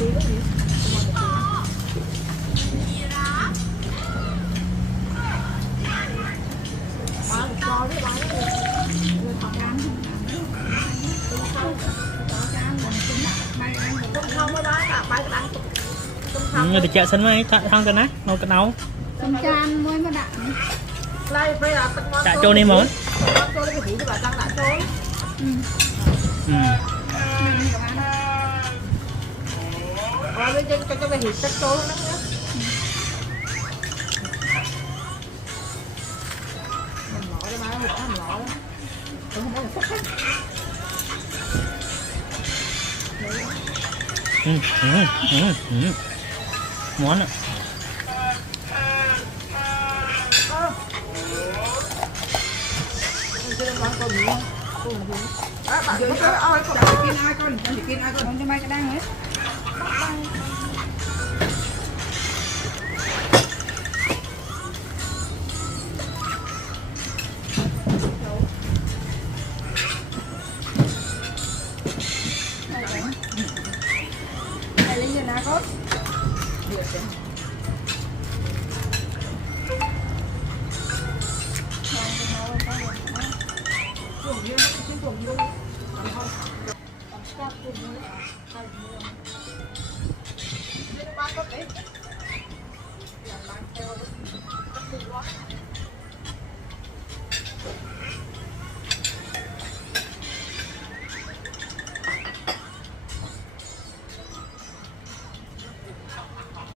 người thì chợ sân mấy thằng cái nát nấu cái nấu chan mới mà đạn chợ trâu đi món cho về thịt chắc trâu lắm nhé. Mình lọ cho má mình lọ đó. Không có sắc hết. món ạ. Bạn cứ ơi con chỉ kiên ai con, chỉ kiên ai con, không cho mai cái đang hết. Này lấy giờ nào con? được đấy. Cùng như nó cũng cùng luôn. Còn không. Còn stop cùng nữa.